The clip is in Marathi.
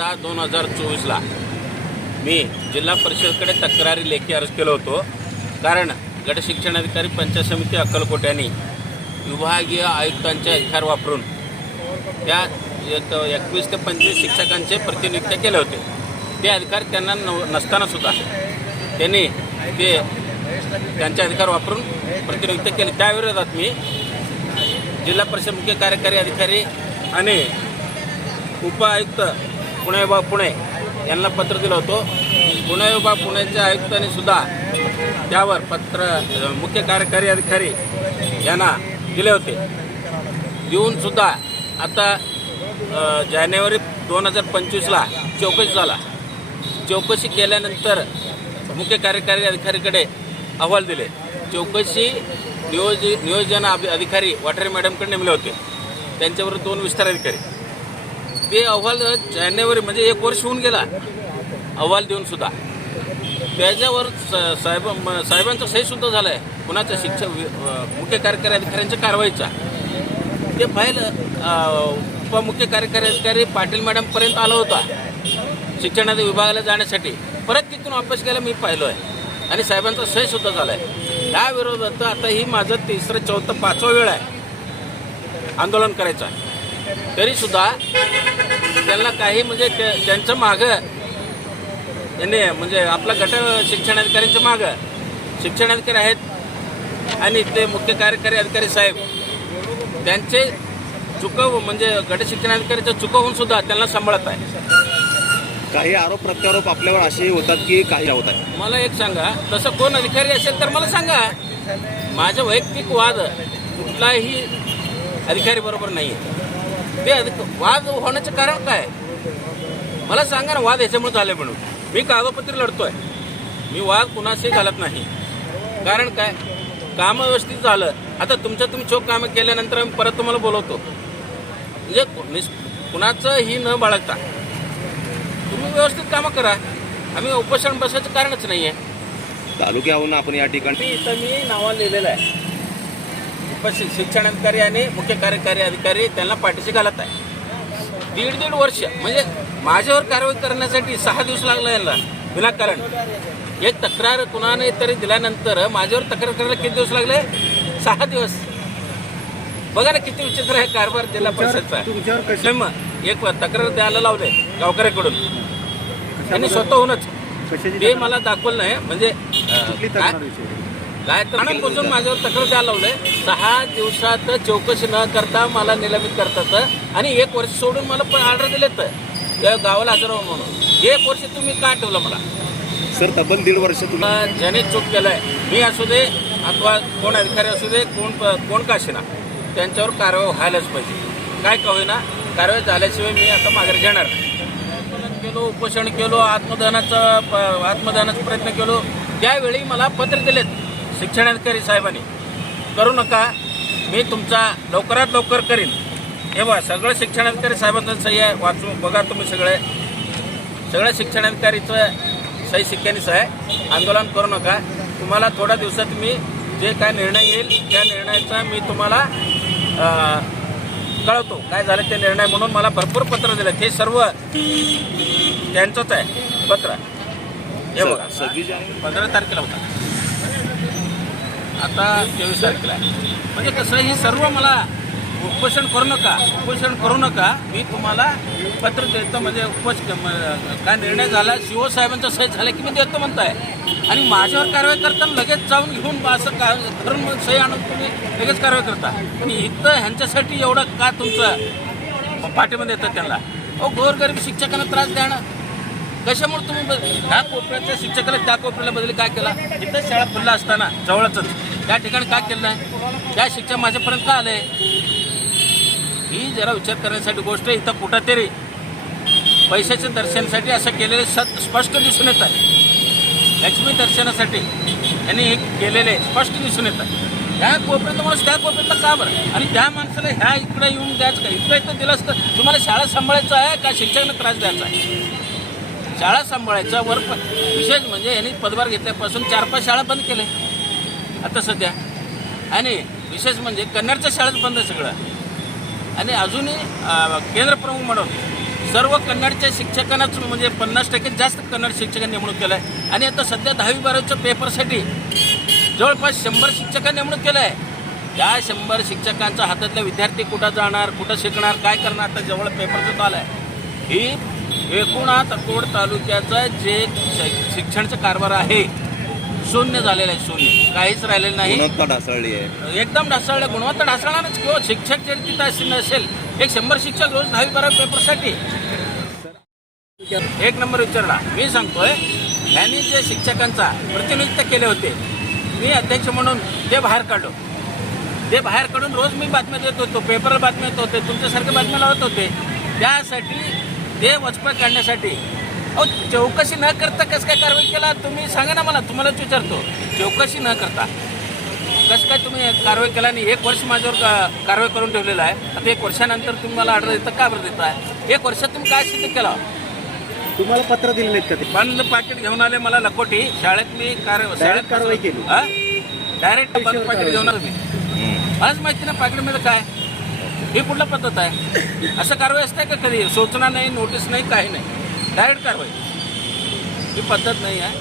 8/10/2024ला मी जिल्हा परिषदेकडे तक्रारी लेखी अर्ज केलो होतो. कारण गट शिक्षणाधिकारी पंचायत समिती अक्कलकोट यांनी विभागीय आयुक्तांचे अधिकार वापरून त्या 21 ते 25 शिक्षकांचे प्रतिनियुक्त केले होते. ते अधिकार त्यांना नसताना सुद्धा त्यांनी ते त्यांचे अधिकार वापरून प्रतिनियुक्त केले. त्याविरोधात मी जिल्हा परिषद मुख्य कार्यकारी अधिकारी आणि उपआयुक्त पुणे विभाग पुणे यांना पत्र दिलं होतं. पुणे विभाग पुण्याच्या आयुक्तांनी सुद्धा त्यावर पत्र मुख्य कार्यकारी अधिकारी यांना दिले होते. देऊन सुद्धा आता जानेवारी 2025ला चौकशी झाला. चौकशी केल्यानंतर मुख्य कार्यकारी अधिकारीकडे अहवाल दिले. चौकशी नियोजन अधिकारी वाठारे मॅडमकडे नेमले होते. त्यांच्यावर 2 विस्तार अधिकारी. ते अहवाल जानेवारी म्हणजे 1 वर्ष होऊन गेला अहवाल देऊन सुद्धा. त्याच्यावर साहेबांचा सहीसुद्धा झाला आहे कुणाच्या मुख्य कार्यकारी अधिकाऱ्यांच्या कारवाईचा. ते फाईल उपमुख्य कार्यकारी अधिकारी पाटील मॅडमपर्यंत आला होता शिक्षण विभागाला जाण्यासाठी. परत तिथून वापस गेला मी पाहिलो आहे आणि साहेबांचा सहीसुद्धा झाला आहे. या विरोधात आता ही माझं 3रं 4थं 5वं वेळ आहे आंदोलन करायचं. तरीसुद्धा त्यांना काही म्हणजे त्यांचं मागं त्यांनी म्हणजे आपला गट शिक्षणाधिकाऱ्यांच्या मागं शिक्षणाधिकारी आहेत आणि ते मुख्य कार्यकारी अधिकारी साहेब त्यांचे म्हणजे गट शिक्षणाधिकाऱ्याचं चुकवून सुद्धा त्यांना सांभाळत आहे. काही आरोप प्रत्यारोप आपल्यावर असे होतात की काही होतात. मला एक सांगा, तसं कोण अधिकारी असेल तर मला सांगा. माझं वैयक्तिक वाद कुठलाही अधिकारी बरोबर नाही आहे. ते वाद होण्याचं कारण काय मला सांगा ना. वाद ह्याच्यामुळे झाले म्हणून मी कागदपत्र लढतोय. मी वाद कुणाशी घालत नाही. कारण काय कामं व्यवस्थित झालं. आता तुम्ही चोख कामं केल्यानंतर आम्ही परत तुम्हाला बोलवतो. म्हणजे कुणाचं ही न बाळगता तुम्ही व्यवस्थित कामं करा. आम्ही उपोषण बसायचं कारणच नाही आहे. तालुक्याहून आपण या ठिकाणी इथं मी नावा लिहिलेलं आहे. शिक्षणाधिकारी आणि मुख्य कार्यकारी अधिकारी त्यांना पाठीशी घालत आहे. 1.5 वर्ष म्हणजे माझ्यावर कारवाई करण्यासाठी 6 दिवस लागला यांना विनाकारण. एक तक्रार कुणाने तरी दिल्यानंतर माझ्यावर तक्रार करायला किती दिवस लागले? 6 दिवस. बघा ना किती विचित्र आहे कारभार जिल्हा परिषदचा. मग एक तक्रार द्यायला लावले गावकऱ्याकडून त्यांनी स्वतःहूनच. ते मला दाखवलं नाही म्हणजे काय तर बसून माझ्यावर तक्रार द्यायला लावलंय. 6 दिवसात चौकशी न करता मला निलंबित करतात आणि 1 वर्ष सोडून मला ऑर्डर दिलेत त्या गावाला हजर व्हा म्हणून. 1 वर्ष तुम्ही का ठेवलं मला? सर तब्बल 1.5 वर्ष तुम्ही ज्याने चूक केलंय मी असू दे अथवा कोण अधिकारी असू दे कोण का असेना त्यांच्यावर कारवाई व्हायलाच पाहिजे. काय का होईना कारवाई झाल्याशिवाय मी आता माघारी घेणार नाही. आंदोलन केलो, उपोषण केलो, आत्मदहनाचा प्रयत्न केलो. त्यावेळी मला पत्र दिलेत शिक्षणाधिकारी साहेबांनी, करू नका मी तुमचा लवकरात लवकर करीन. हे बघा सगळं शिक्षणाधिकारी साहेबांचं सही आहे. वाचून बघा तुम्ही सगळ्या शिक्षणाधिकारीचं सही शिक्क्यानीच आहे. आंदोलन करू नका. तुम्हाला थोड्या दिवसात मी जे काय निर्णय येईल त्या निर्णयाचा मी तुम्हाला कळवतो काय झालं ते निर्णय. म्हणून मला भरपूर पत्र दिलं. हे सर्व त्यांचंच आहे पत्र. हे बघा 15 तारखेला होता, आता 24 तारखेला. म्हणजे कसं हे सर्व मला उपोषण करू नका मी तुम्हाला पत्र देतो. म्हणजे काय निर्णय झाला शिवसाहेबांचा सही झाला की मी देतो म्हणताय आणि माझ्यावर कारवाई करताना लगेच जाऊन घेऊन असं करून मग सही आणून तुम्ही लगेच कारवाई करता. पण इथं ह्यांच्यासाठी एवढं का तुमचं पाठीमध्ये येतं त्यांना? गोरगरीब शिक्षकांना त्रास द्या ना. कशामुळे तुम्ही ह्या कोपऱ्याच्या शिक्षकाला त्या कोपऱ्याला बदली काय केला? इथं शाळा खुल्ला असताना जवळच त्या ठिकाणी काय केलं नाही? त्या शिक्षक माझ्यापर्यंत का आले? ही जरा विचार करण्यासाठी गोष्ट. इथं कुठंतरी पैशाच्या दर्शनासाठी असं केलेले स्पष्ट दिसून येत आहे. लक्ष्मी दर्शनासाठी यांनी हे केलेले स्पष्ट दिसून येतात. ह्या कोपऱ्यात माणूस त्या कोपऱ्यातला का बरं? आणि त्या माणसाला ह्या इकडे येऊन द्यायचं का? इथं दिलं असतं. तुम्हाला शाळा सांभाळायचं आहे का शिक्षकांना त्रास द्यायचा आहे? शाळा सांभाळायचा वर विशेष म्हणजे यांनी पदभार घेतल्यापासून 4-5 शाळा बंद केले आता सध्या. आणि विशेष म्हणजे कन्नडच्या शाळेत बंद सगळं. आणि अजूनही केंद्र प्रमुख म्हणून सर्व कन्नडच्या शिक्षकांनाच म्हणजे 50% जास्त कन्नड शिक्षकांनी नेमणूक केलं आहे. आणि आता सध्या 10वी-12वीच्या पेपरसाठी जवळपास 100 शिक्षकांनी नेमणूक केलं आहे. त्या 100 शिक्षकांच्या हातातले विद्यार्थी कुठं जाणार, कुठं शिकणार, काय करणार, आता जवळ पेपरचं चालू आहे. ही एकूण अक्कलकोट तालुक्याचं जे शिक्षणाचं कारभार आहे शून्य झालेलं आहे, शून्य, काहीच राहिलेलं नाही. गुणवत्ता ढासळली आहे. एकदम ढासळलं, गुणवत्ता ढासळणारच किंवा शिक्षक जरी तिथं नसेल, एक 100 शिक्षक रोज 10वी-12वी पेपरसाठी एक नंबर विचारला. मी सांगतोय यांनी जे शिक्षकांचा प्रतिनिधित्व केले होते, मी अध्यक्ष म्हणून ते बाहेर काढलो. ते बाहेर काढून रोज मी बातम्या देत होतो, पेपरला बातम्या येत होते, तुमच्यासारख्या बातम्या लावत होते. त्यासाठी ते वचपा काढण्यासाठी अहो चौकशी न करता कसं काय कारवाई केला तुम्ही सांगा ना मला. तुम्हालाच विचारतो, चौकशी न करता कसं काय तुम्ही कारवाई केला. आणि 1 वर्ष माझ्यावर कारवाई करून ठेवलेलं आहे. आता 1 वर्षानंतर तुम्ही मला ऑर्डर देता, का बरं देताय? 1 वर्षात तुम्ही काय सिद्ध केला? तुम्हाला पत्र दिले नाहीत का ते? बंद पाकिट घेऊन आले मला लकोटी. शाळेत मी शाळेत कारवाई केली. डायरेक्ट बंद पाकिट घेऊन आलो मी. मलाच माहिती ना पाकिटमध्ये काय, ही कुठला पद्धत आहे? असं कारवाई असते का कधी? सूचना नाही, नोटीस नाही, काही नाही, डायरेक्ट कारवाई. ही पद्धत नाही आहे.